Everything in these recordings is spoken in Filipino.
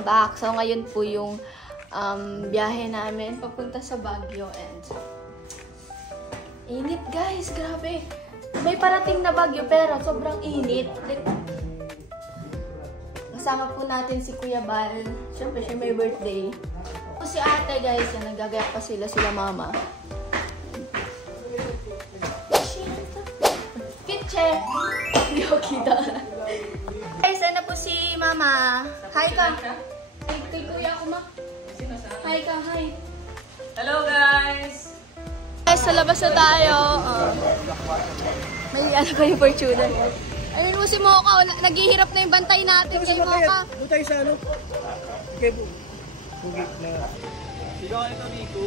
welcome back. So ngayon po yung biyahe namin papunta sa Baguio and init guys, grabe. May parating na Baguio pero sobrang init. Like, kasama po natin si Kuya Bal. Siyempre siya may birthday. O si ate guys, yan, nagagayak pa sila mama. Kitche! Hindi ko kita. Guys, ano po si mama? Hi ka! Kay kuya ko ma. Hi ka, hi! Hello guys! Guys, sa labas na tayo. May ano kayo fortuna. Ayun mo si Mocha, naghihirap na yung bantay natin kay Mocha. Doon tayo sa ano? Okay po. Bugit na. Ikaw ito, Nico.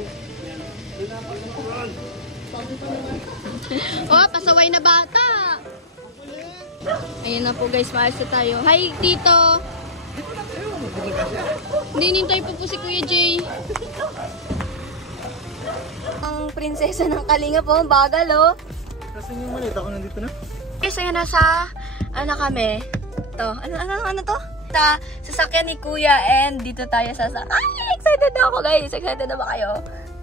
Oh, pasaway na bata. Ayun na po guys, maayos na tayo. Hi, Tito. Ninintay po si Kuya Jay. Ang prinsesa ng Kalinga po, bagal oh. Kasi yung maliit ako nandito na. Guys, ayun nasa, ano kami? To, ano to? Sa sasakyan ni Kuya and dito tayo sa ay, excited na ako guys. Excited na ba kayo?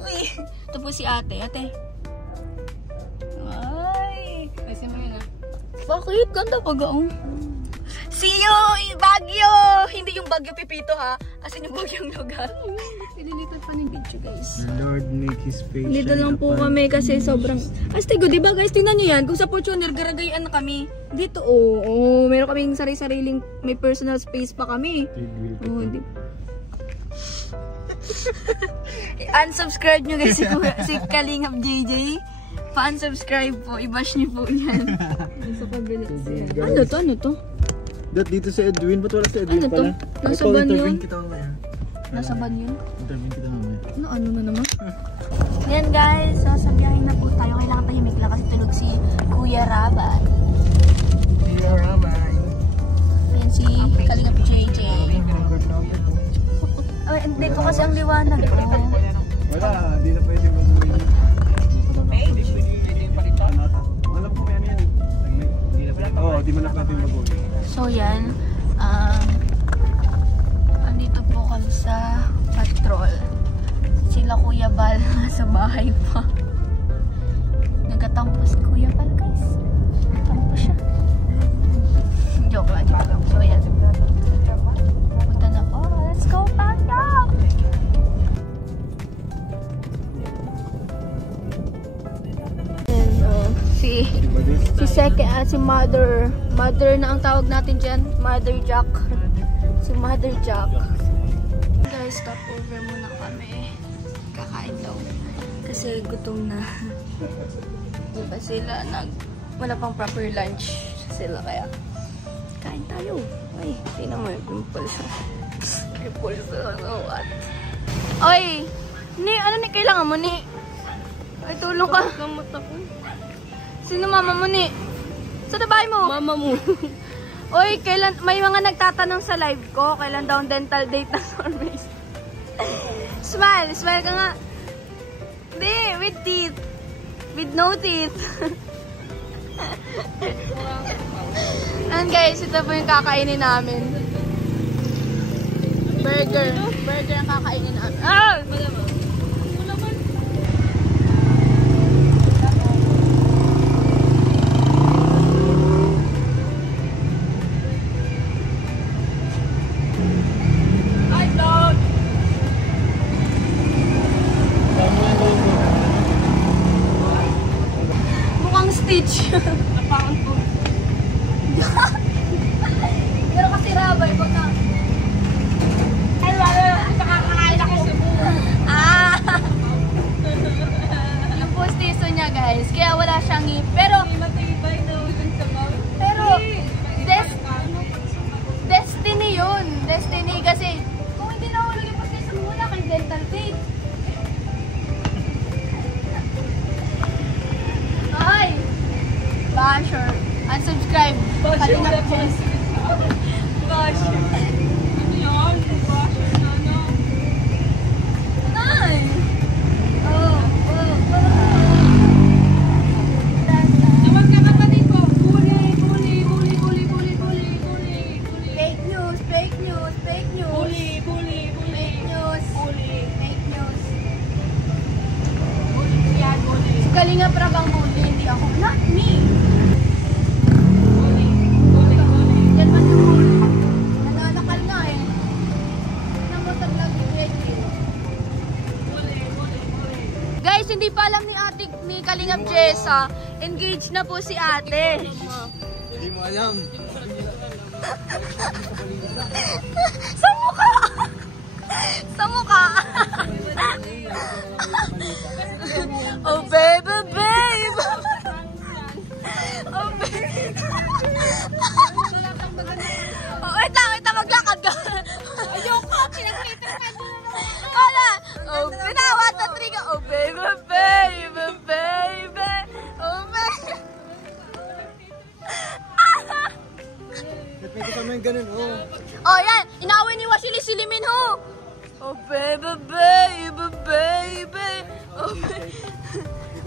Uy, ito po si ate. Ate. Ay. Kasi mo yun ah. Bakit? Ganda pa gaong. See you in Baguio! Hindi yung Baguio Pipito ha. As in yung Baguio'ng lugar. Ililipat pa ng video guys. Lord make his face. Dito lang po kami kasi sobrang... Astigo, di ba guys? Tingnan nyo yan. Kung sa Fortuner, garagayan na kami. Dito, meron kaming sari-sariling, may personal space pa kami. Di... Unsubscribe nyo guys si Kalingap JJ. Pa-unsubscribe po. I-bash nyo po yan. Sa pabilis yan. Ano to? Dito si Edwin. Ba't wala si Edwin pala? Nasa ban yun? Nasa ban yun? Intervene kita mamaya. Ano na naman? Yan guys, so sa biyahe na po tayo. Kailangan tahimik lang kasi tulog si Kuya Rabat. Kuya Rabat. Yan si Kalingap JJ. Hindi ko kasi ang liwanag ko. Wala, hindi na pwede mag-uwi. Hindi pwede palitan. Alam ko yan yan. Oo, di mo na pwede mag-uwi. So yan, andito po kami sa patrol. Sila Kuya Bal sa bahay pa. Nagatampo si Kuya Bal guys. Nagatampo siya. Joke lang. So yan. Punta na po. Let's go Panda! Si mother na ang tawag natin dyan, Mother Jack. Si Mother Jack. Guys, stop over muna kami. Kakain daw. Kasi gutom na. Diba sila wala pang proper lunch sila kaya kain tayo. Ay, tingnan mo yung pimples. Pimples ano what? Oy! Ano kailangan mo ni? Ay, tulong ka. Gamot ako. Sino mama mo ni? Sa bahay mo? Mama mo. Oy, may mga nagtatanong sa live ko, kailan daw ang dental date ng Sormace? Smile ka nga. Hindi, with teeth. With no teeth. And guys, ito po yung kakainin namin. Burger ang kakainin namin. Ah! Stitch. Napangan ko. Pero kasi rabay pag na. Ay, wala. Nakakakain ako. Yung postiso niya guys. Kaya wala siyang ngip. Pero, destiny yun. Destiny kasi, kung hindi na wala yung postiso mo, wala kang dental date. Ay! Basher. Unsubscribe. Kalingap Jess. Basher. Ano yan? Basher na ano? Ay! Tawag ka kapatid ko. Kuli. Fake news. Kalinga Prabang bully, hindi ako. Not me! Yan man yung bully. Nananakal na eh. Namutag lang yung guys, hindi pa alam ni ate, ni Kalingap Jessa, engaged na po si ate. Hindi mo alam. Sa mukha! Sa mukha! Oh baby, babe! Oh baby! Oh, wait lang, maglakad ka! Ayoko, pinag-meter ka doon na naman! Wala! Oh, pinawa, tatri ka! Oh baby, baby, baby! Oh baby! Pwede kami yung ganun, oh. Oh, yan! Inawin ni Washili si Liminho! Oh, baby, baby, baby! Oh, baby.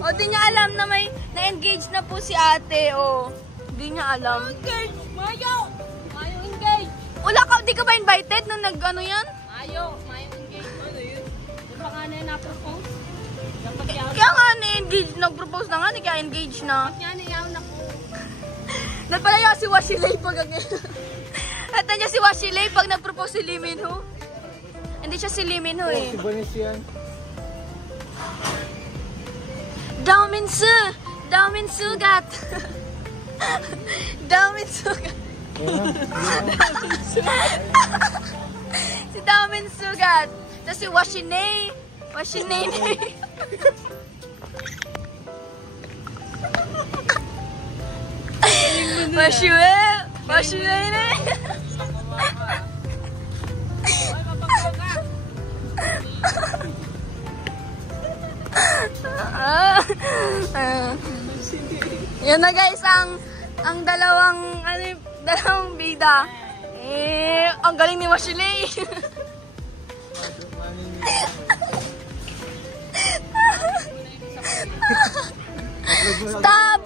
Oh, di niya alam na may na-engage na po si ate, oh. Di niya alam. Engage! Mayo! Mayo engage! Wala ka, di ka ba invited nung nag-ano yan? Mayo engage. Ano yun? Yung pa nga na yun na-propose. Kaya nga na-engage, nag-propose na nga, di kaya engage na. Kaya nayaw na po. Nagpalaya si Washilay pag at nandiyan si Washilay pag nag-propose si Liminho. Hindi siya si Liminho eh. Si Bonis yan. Damin sugat. Damin sugat. Si Damin sugat. Tapos si Washinay. Washinay. Washinay na. Yan na guys ang dalawang bida. Ang galing ni Washilay. Stop.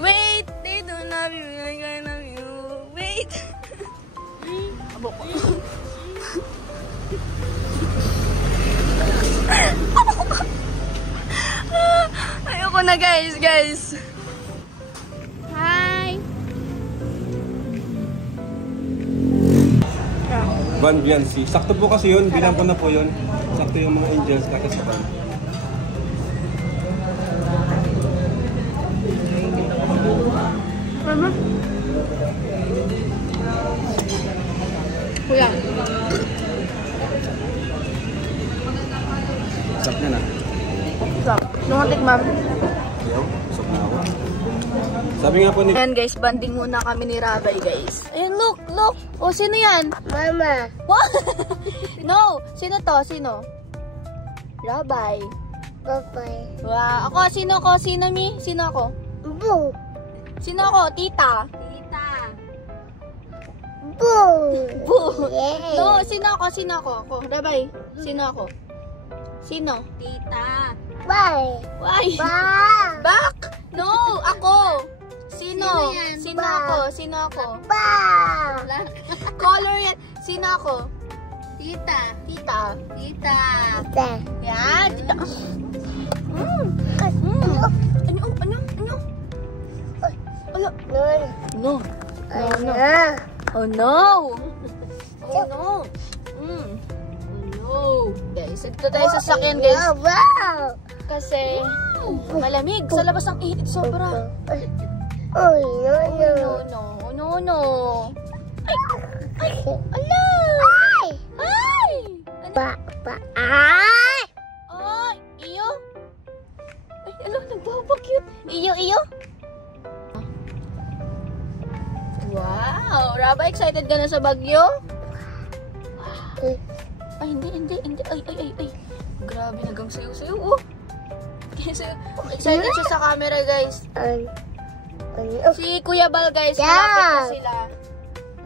Wait, they don't love you like I love you. Wait. Abo ko. Ayoko na guys. Hi. Van Biancy. Sakto po kasi yun. Bilang ko na po yun. Sakto yung mga angels kakasapan. Kuya. Sak na na. Stop. Lungatik ma'am. Ayaw. Sak na ako. Sabi nga po ni... Ayan guys, banding muna kami ni Rabay guys. Ayan, look. O, sino yan? Mama. What? No. Sino to? Sino? Rabay. Rabay. Wow. Ako, sino ko? Sino mi? Sino ako? Bu. Sino ako? Tita. Bu. Yeah. No, sino ako? Ako. Rabay. Sino ako? Sino? Tita. Why? Back? No, ako. Sino? Sino ako? Color yan. Sino ako? Tita. Yan. Tita. Ano? No. Oh no. Guys, ito tayo sa sasakyan guys. Kasi malamig. Sa labas ang init sobra. No. Ay! Ala! Ay! Ay! Iyo? Ay, ano? Nagpapakyut. Iyo? Wow! Raba, excited ka na sa Bagyo? Ay, hindi. Ay. Grabe, nagang sayo-sayo. Oh. Excited siya sa camera, guys. Si Kuya Bal, guys. Malapit na sila.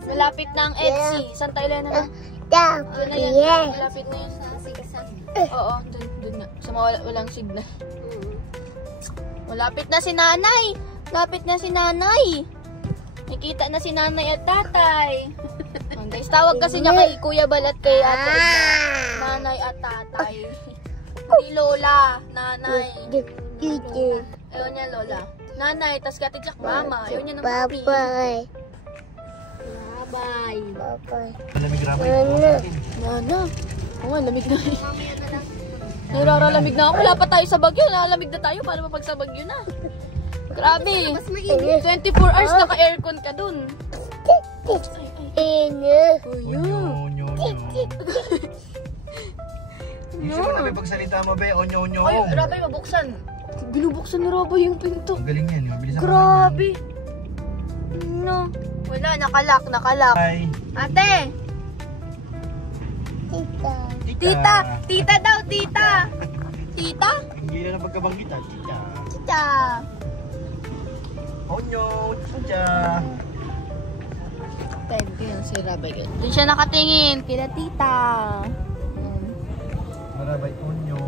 Malapit na ang Etsy. Santa Elena na. Ano yan? Malapit na yun sa sigsag. Oo, dun na. Sa walang signal. Malapit na si nanay. Nakita na si nanay at tatay. Guys, tawag kasi niya kay Kuya Bal at kay ate. Nanay at tatay. Hindi lola, nanay. Ayaw niya lola. Nanay, tas Kati Jack mama. Ayaw niya ng papi. Bye-bye. Lamig ramay. Nana. Oo nga, lamig na eh. Nararamig na ako. Wala pa tayo sa Bagyo. Nalalamig na tayo. Paano pa pag sa Bagyo na? Grabe. 24 hours naka-aircon ka dun. Hindi mo na may pagsalita mo, be. Onyo-onyo. Ay, Rabay, mabuksan. Binubuksan ni Rabay yung pinto. Ang galing yan. Mabilis ang Grabe. No. Wala, nakalak. Hi. Ate. Tita daw, tita. Tita? Hindi na pagkabanggitan. Tita. Tita. Onyo. Tita. Time ko yun si Rabay. Doon siya nakatingin. Kila tita. Marabay, onyo.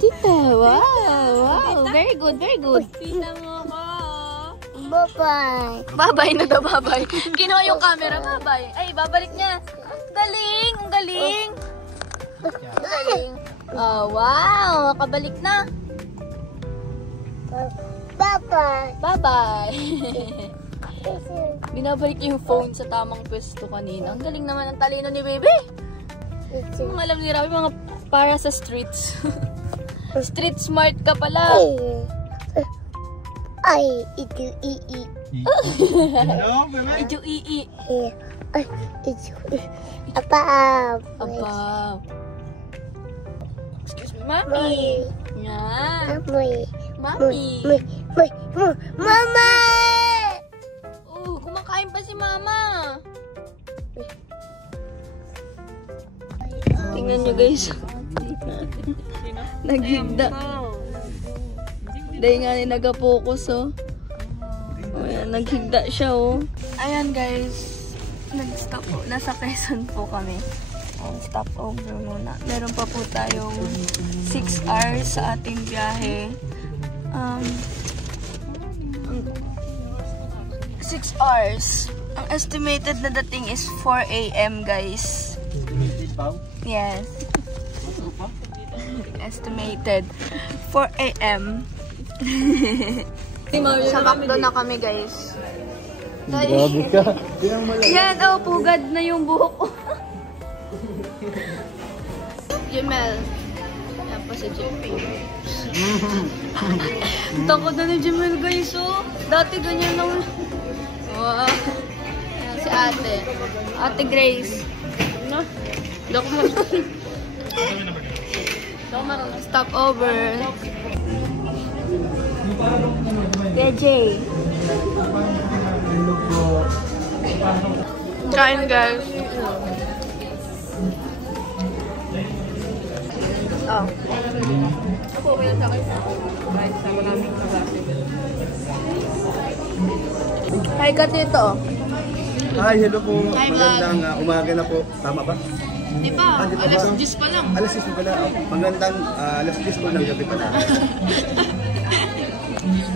Tita, wow. Very good. Tita mo ko. Babay na daw, babay. Kinuha yung camera, babay. Ay, babalik niya. Ang galing. Oh, wow. Makabalik na. Bye-bye. Binabalik yung phone sa tamang pwesto kanina. Ang galing naman ang talino ni Baby. Mga alam ni Rabi, mga para sa streets. Street smart ka pala. Ano, bebe? Ijo ii. Apa? Excuse me, Mami. Yan. Mami. Mama! Kumakain pa si Mama. Tingnan nyo guys. Naghigda. Dahil nga nag-focus oh. Ayan, naghigda siya oh. Ayan guys. Nag-stop po. Nasa Quezon po kami. Stop over muna. Meron pa po tayong 6 hours sa ating biyahe. 6 hours. Ang estimated na dating is 4 AM guys. Yes. Estimated 4 AM. Sa McDo na kami guys. Grabe ka. Yan, oh, pugad na yung buhok ko. Jemel. Yan pa si Jemel. Takot na ni Jemel guys, oh. Dati ganyan lang. Wow. Yan, si ate. Ate Grace. No? Dako mo. Stop over. DJ. Kain guys. Oh. Hi ka dito. Hi, hello po. Hi, Magandang umaga na po. Tama ba? Di ba? Alas 10 pa lang. Alas 10 pala. Magandang alas 10 po ng gabi pala.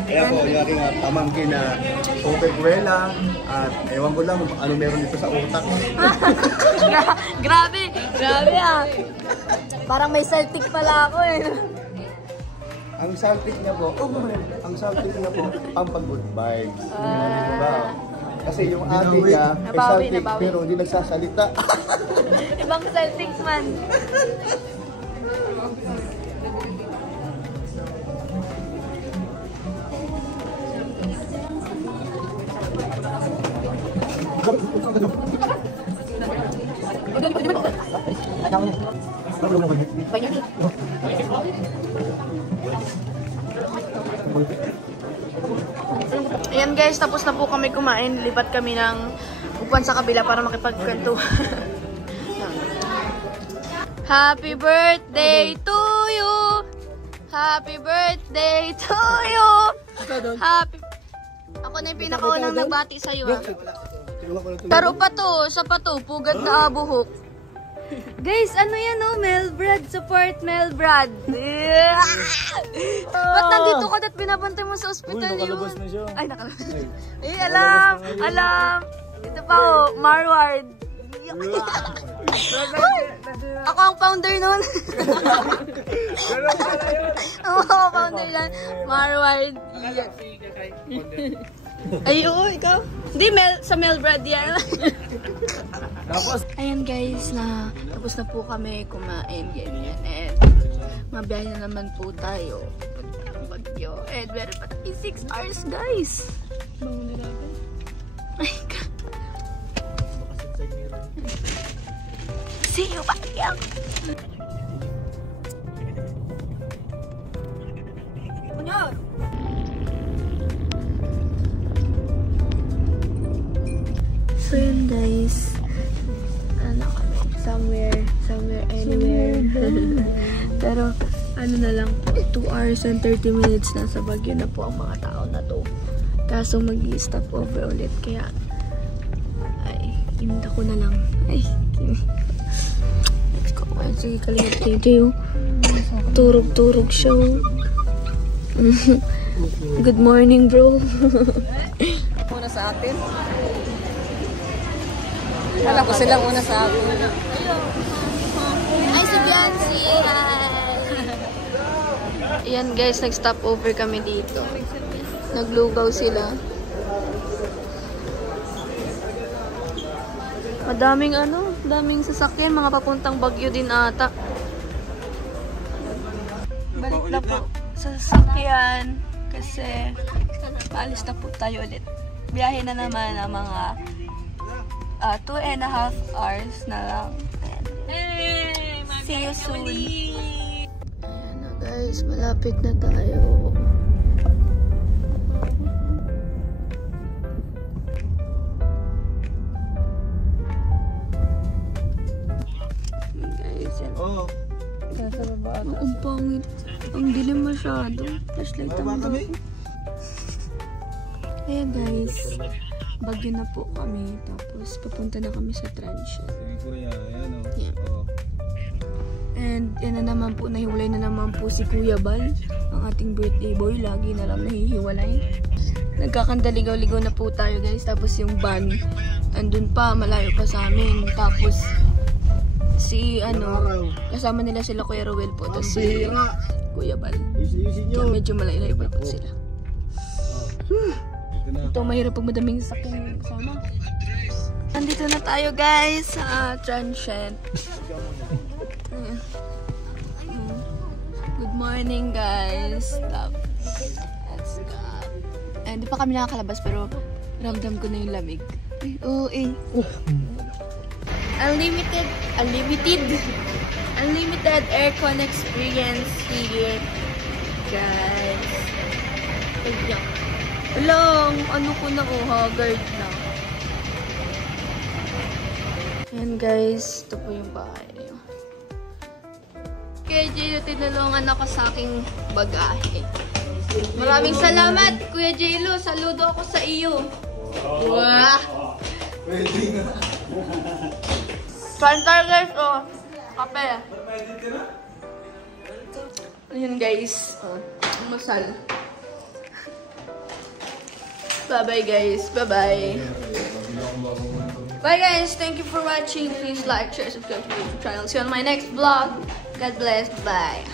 Kaya po, yung aking pamangkin na Opeguela at ewan ko lang ano meron dito sa utak. Grabe ah. Parang may Celtic pala ako eh. Ang Celtic niya po, ang pag-good vibes. Diba? Kasi yung ate niya, Celtic pero hindi nagsasalita. Ibang Celtic man. Ayan guys, tapos na po kami kumain. Lipat kami ng upuan sa kabila para makipagkwentuhan. Happy birthday to you! Happy birthday to you! Happy... Ako na yung pinakaunang nagbati sa'yo ah. Taro pa to, sa pa to, pugad na buhok. Guys, ano yan oh, Melbrad, support Melbrad. Yeah. Ba't nandito ka at binabantay mo sa ospital yun? Nakalabas na siya. Ay, nakalabas. Eh, alam. Ito pa oh, Marward. Ako ang founder nun. Ako ang founder nun. Marward. Ay, oo, ikaw? Hindi, sa Melbrad yan. Ayan guys, tapos na po kami kumain, ganyan. And mabiyahe na naman po tayo. Bagyo. And meron pa tayo 6 hours, guys. My God. See you back here. So yun guys, somewhere, anywhere. Pero ano na lang, 2 hours and 30 minutes na sa Baguio na po ang mga tao na to. Kaso mag-i-stop over ulit, kaya ay, iminta ko na lang. Ay, let's go. Ay, sige, kalimut KJ. Turog-turog siya. Good morning, bro. Una sa atin. Kala ko sila una sa atin. Ay, si Biancy. Hi. Ayan guys, nag-stop over kami dito. Naglugaw sila. Daming sasakyan, mga papuntang Baguio din ata. Balik na po sa sasakyan kasi paalis na po tayo ulit. Biyahe na naman ang mga 2.5 hours na lang. Hey, see you soon. Ayan na guys, malapit na tayo. Guys, yan. Oo. Nasa baba. Ang pangit. Ang dilim masyado. Flashlight ang ako. Ayan guys. Baguio na po kami. Tapos papunta na kami sa Transient. Yeah. And yan na naman po, nahiwalay na naman po si Kuya Bal. Ang ating birthday boy. Lagi na lang nahihiwalay. Nagkakandaligaw-ligaw na po tayo guys. Tapos yung van, andun pa, malayo pa sa amin. Tapos si kasama nila sila Kuya Rowel po. Tapos si Kuya Bal. Kaya medyo malayo pa po sila. Ito mahirap pag madaming sasakyan kasama. Nandito na tayo guys sa Transient. Good morning guys. Let's go. Hindi pa kami nakakalabas pero ramdam ko na yung lamig. Oo eh. Unlimited aircon experience here, guys. Lang, ano ko na haggard na. Ayan guys, ito po yung bahay. Kuya J-Lo, tinulungan ako sa aking bagahe. Maraming salamat, Kuya J-Lo. Saludo ako sa iyo. Wow! Pwede na. Fanta guys, kape. Ayan guys, masal. Bye-bye guys, bye-bye. Bye guys, thank you for watching. Please like, share, subscribe to my YouTube channel. See you on my next vlog. God bless, bye.